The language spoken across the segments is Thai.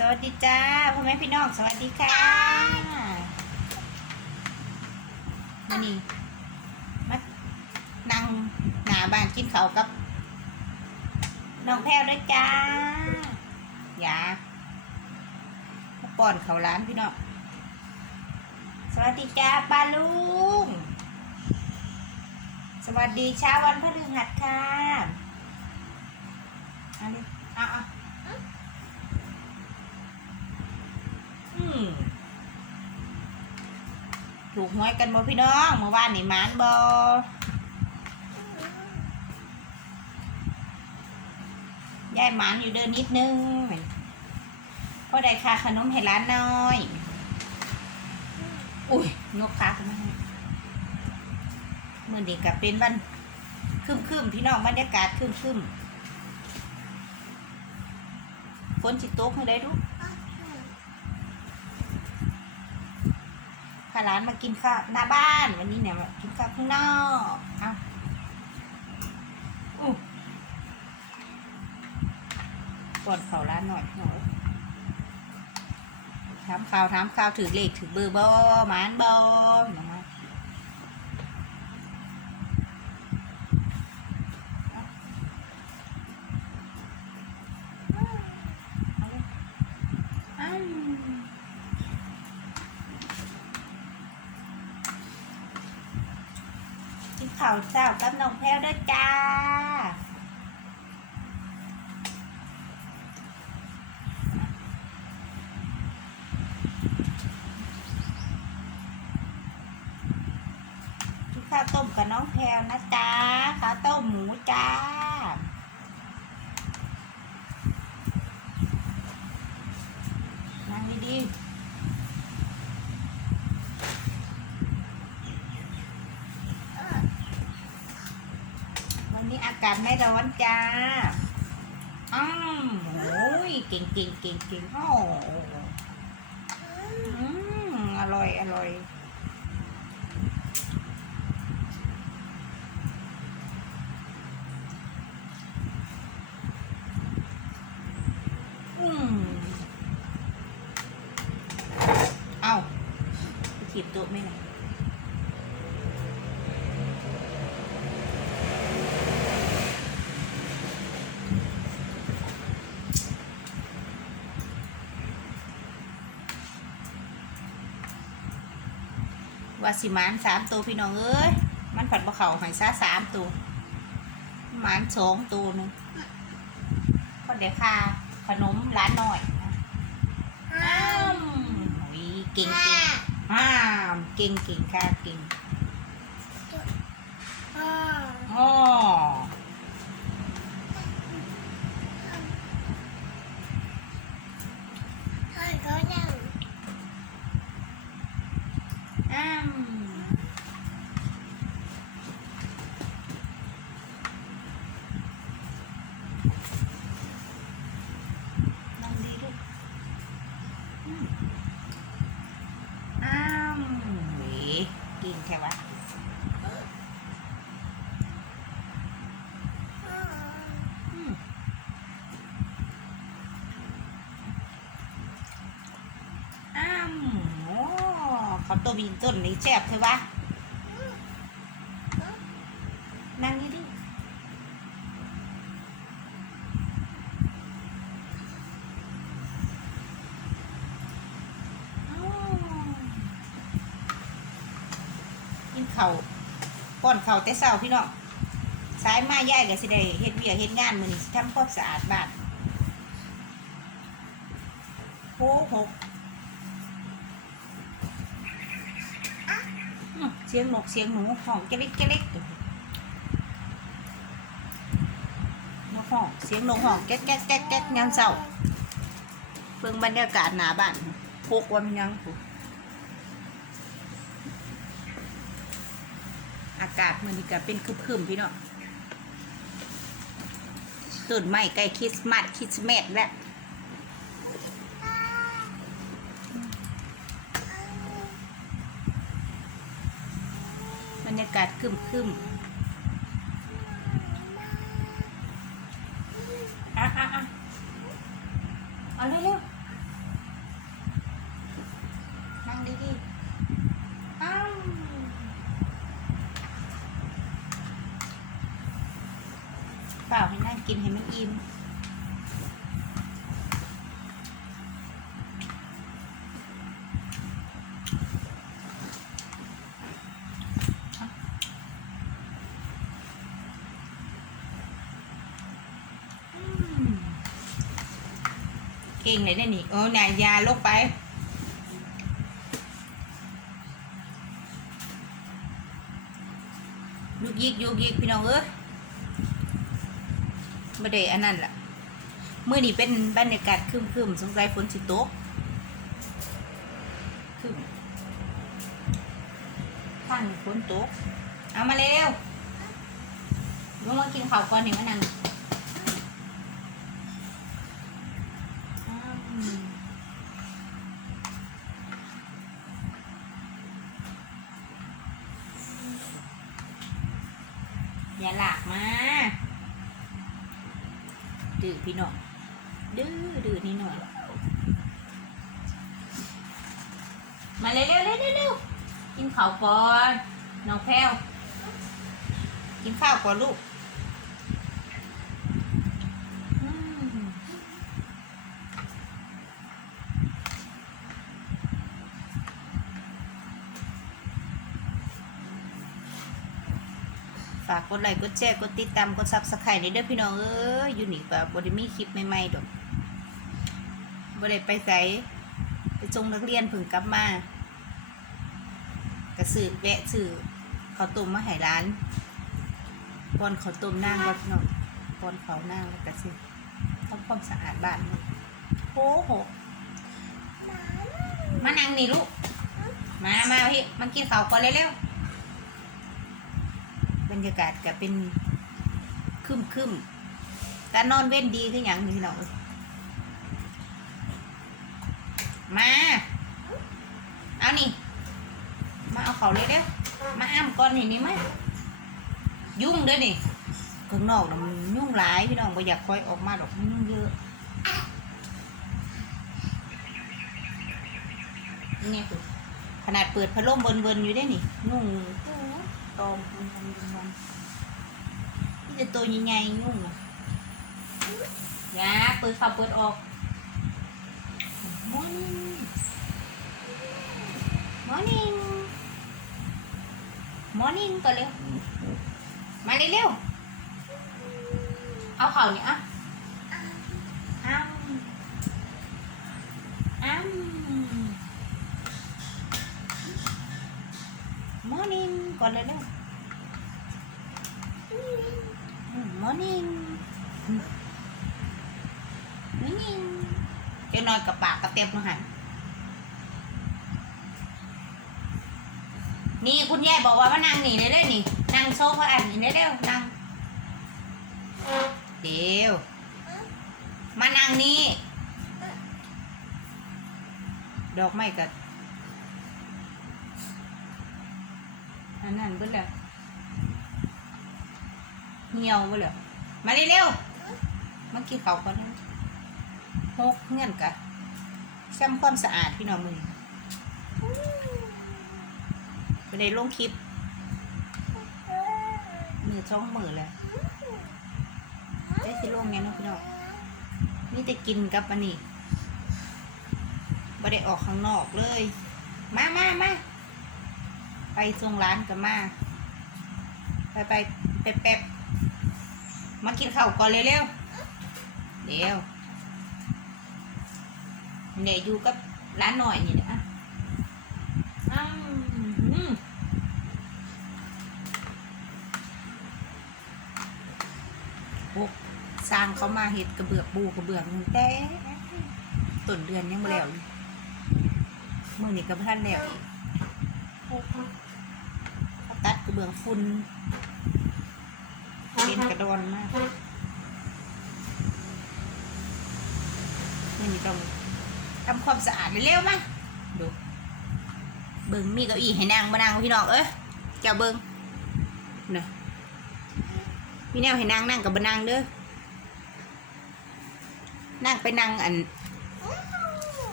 สวัสดีจ้าพ่อแม่พี่น้องสวัสดีค่ะมานี่มานั่งหนาบ้านกินเขากับน้องแพรวด้วยจ้าอย่ามาป้อนเขาร้านพี่น้องสวัสดีจ้าป้าลุงสวัสดีเช้าวันพฤหัสค่ะเอันนี้อะอะ ถูกหวยกันบ่พี่น้องเมื่อวานนี่มานบ่ยายหมานอยู่เดินนิดนึงก็ได้ค่าขนมให้ร้านน้อย อุ้ยยกขาขึ้นมเมื่อเด็กกับเป็นวันคืมคืมๆพี่น้องบรรยากาศคืมคืมๆฝนจิตตกให้ได้ดูาร้านมากินข้าวหน้าบ้าน วันนี้เนี่ยมากินข้าวข้างนอกเอาอู้ก่อนเขาร้านหน่อยหน่อยถามข่าวถามข่าวถือเลขถือเบอร์บอหมานบอมามาอาเลยอ้าวกิน ข้าวเจ้ากับน้องแพรวด้วยจ้า ข้าวต้มกับน้องแพรวนะจ๊ะข้าวต้มหมูจ้านั่งดีๆวันนี้อา กาศไม่ร้อนจ้าอ้าวโอ้ยเก่งเก่งเก่งเก่งโอ้อืมอร่อยอร่อยอืมเอาไปถีบตัวไม่ไหน ว่าสิหมานสามตัวพี่น้องเอ้ยมันผัดบะเข่าใหอยซาสามตัวหมานสองตัวหนึงก็เดี๋ยวค่าขนมร้านหน่อยนะอ้าวโอ้ยเก่งเก่งอ้าวเก่งเก่งค่ะเก่งอ๋ออ้าวลองดีลูกอืมอ้าวเฮ้ยเก่งแค่วะอืมอ้าวโอ้เขาว ตัวบินต้นนี่แซ่บใช่ปะนั่งดีดิอินเข่าวป้อนเข่าแต่เช้าพี่น้องสายมาย่ายก็สิได้เฮ็ดเวียเฮ็ดงานมือนี้สิทำความสะอาดบ้านโอ้หกอื้อ เสียงนกเสียงหนูห้องเจล็กเจล็กนกห้องเสียงนกห้องแก๊กแก๊กแก๊กแก๊กยามเช้าเบิ่งบรรยากาศหนาบ้านพกว่ามันยังพูอากาศมื้อนี้ก็เป็นครึมๆพี่เน้องต้นไม้ใกล้คริสต์มาสคริสต์มาสแล้วากาศคึมคึมๆอะอะอะเอาเร็วๆ กินให้มันอิ่มอืมเก่งเลยนี่นี่โอ้นายยาลงไป ยุกยิกยุกยิกพี่น้องเอ้ยบ่ได้อันนั้นล่ะเมื่อนี้เป็นบรรยากาศครึมๆสงสัยฝนสิตกคึมข้างฝนตก เอามาเร็วลงมากินข้าวก่อนหนี่มานั่ง อย่าหลากมาดื้อพี่น้องดื้อดื้อนี่หน่อย มาเร็วเร็วเร็วเร็วกินข้าวก่อนน้องแพรวกินข้าวก่อนลูก ฝากกดไลค์กดแชร์กดติดตามกดซับสไครต์ในเด้อพี่น้องเอ้ยอยู่นี่แบบบไดมีคลิปใหม่ๆดอกบ่ได้ไปไสไปจงนักเรียนเพิ่งกลับมากระสือแวะซื้อข้าวต้มมาให้ร้านปอนข้าวต้มนั่งก็พี่น้องปอนข้านั่งแล้วก็ซื้อทำความสะอาดบ้านโอ้โหมานั่งนี่ลูกมามาพี่มากินข้าวก่อนเร็วๆ บรรยากาศก็เป็นคึมคึมแต่นอนเว้นดีขึ้นอย่างนี้พี่น้องเอ้ยมา เอานี่ มาเอาเขาเลยเร็วมาอ้ามก่อนนี่นี่มายุ่งเด้อนี่ข้างนอกนะมันยุ่งหลายพี่น้องไ่อยากคอยออกมาดอกมันยุ่งเยอะนี่ไงคือขนาดเปิดพัดลมเบินๆอยู่ได้นี่ยุ่ง ตอมมันทำยังไงนี่จะตัวยังไงยุ่งอะอย่าเปิดเข้าเปิดออก morning morning morning ตัวเร็วมาเร็วๆเอาเข่าเนี่ยอะอ้ำอ้ำ morning ก่อนเลยเร็วอืม morning อืม morning เจะนอนกับปากกับเต็มหันนี่คุณยายบอกว่ามานั่งนี่เลยเลยนี่นั่งโซฟาอันนี้เลยเร็วนั่งเดี๋ยวมานั่งนี่ดอกไม้กัด อันนั้นเบิ่แล้วเหี่ยวเบิ่แล้วมาเร็วๆมากินข้าวก่อนนะหกเงื่อนกะซ้ำความสะอาดพี่น้องมือไปได้ลงคลิปมือช่องมือแล้วได้สิลงไงเนาะพี่น้องนี่จะกินกับอันนี้ไม่ได้ออกข้างนอกเลย มามามา ไปส่งร้านกับมา ไปไปแป๊บแป๊บมากินข้าวก่อนเร็วๆเดี๋ยวเนี่ยอยู่กับร้านหน่อยนี่นะสร้างเขามาเห็ดกระเบือกบูกระเบือกตั้งแต่ต้นเดือนยังไม่แล้วมือนี่กับท่านแล้วอีกเขาตัดกระเบื้องฝุ่นเป็นกระดอนมากนี่นี่ต้องทำความสะอาดเร็วๆมาดู เบิ้งมีเก้าอี้ให้นั่งมานั่งพี่น้องเอ้ยแกวเบิ้งเนาะมีแนวให้นั่งนั่งกับบนั่งเด้อนั่งไปนั่งอัน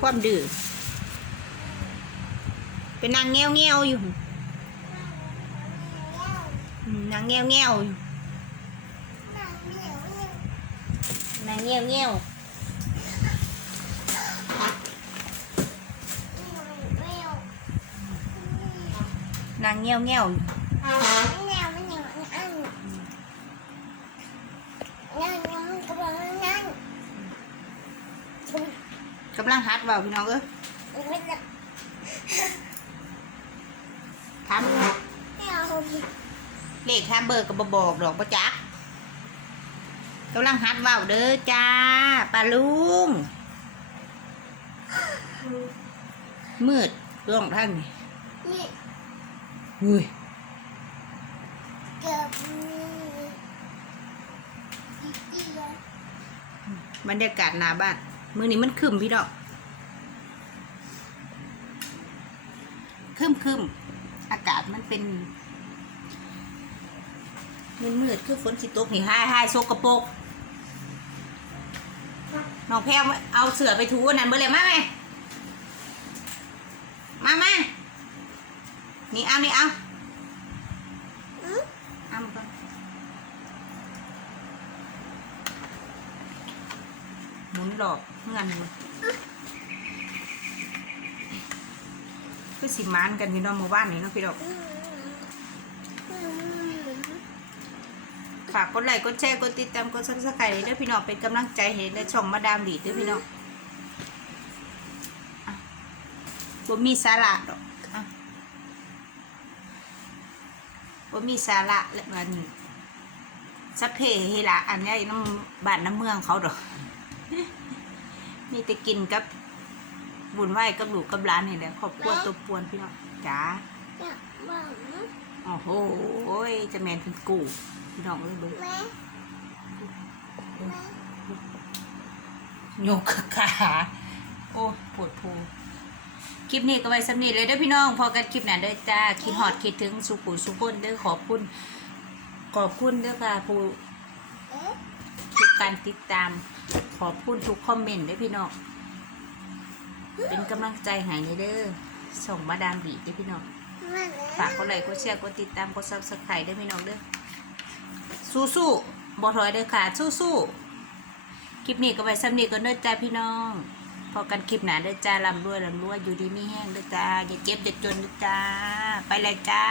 ความดื้อ ไปนั่งเงี้ยวเงี้ยวๆอยู่นางเงี้ยวเงี้ยวอยู่นางเงี้ยวเงี้ยวๆนางเงี้ยวเงี้ยวอยู่กำลังฮัดเบาพี่น้องเอ้ย ทำเลขทำเบอร์ก็บบอกดอกประจักกำลังฮัดเบาเด้อจ้าปลาลุง มืดเรื่องท่านนี่อุ้ยบรรยากาศหน้าบ้าน มือนี้มันคึมพี่ดอกคึมคึมอากาศมันเป็นมืดมืดๆคือฝนสิตกนี่ห้ายห้ายโซกระโปกน้องแพรเอาเสือไปถูอันนั้นเบอร์เลยมาไหมมามานี่เอานี่เอาเอามาก่อนหมุนหลอกเงื่อนมัน คือสิมานกันพี่น้องหมู่บ้านนี่เนาะพี่ดอกฝากกดไลค์กดแชร์กดติดตามกดซับสไครต์เด้อพี่น้องเป็นกำลังใจให้และช่องมาดามดีดเด้อพี่น้องบ่มีสาระดอกบ่มีสาระและมันสัพเพเฮระอันนี้น้ำบ้านน้ำเมืองเขาดอกมีแต่กินกับ บุญไหวายกับลูกกับหลานนี่แหละครอบครัวตัวปวนพี่น้องจ๋าโอ้โหจะแมนเป็นกูพี่น้องเลยเบิ่งโยกขาโอ้ปวดพูคลิปนี้ก็ไว้สำนีเลยเด้อพี่น้องพอกันคลิปหน้าเด้อจ้าคิดฮอดคิดถึงสุขุสุขุนเด้อขอบคุณขอบคุณเด้อค่ะผู้ทุกการติดตาม ขอบคุณทุกคอมเมนต์เด้อพี่น้อง เป็นกำลังใจให้ในเด้อส่งมาดามบีเด้อพี่น้องฝากกดไลค์กดแชร์กดติดตามกดซับสไครต์เด้อพี่น้องเด้อสู้ๆบ่ถอยเด้อค่ะสู้ๆคลิปนี้ก็ไว้สำนีก็เด้อจ้าพี่น้องพอกันคลิปหนาเด้อจ้าลำรวยลำรวยอยู่ดีไม่แห้งเด้อจ้าอย่าเจ็บอย่าจนเด้อจ้าไปเลยจ้า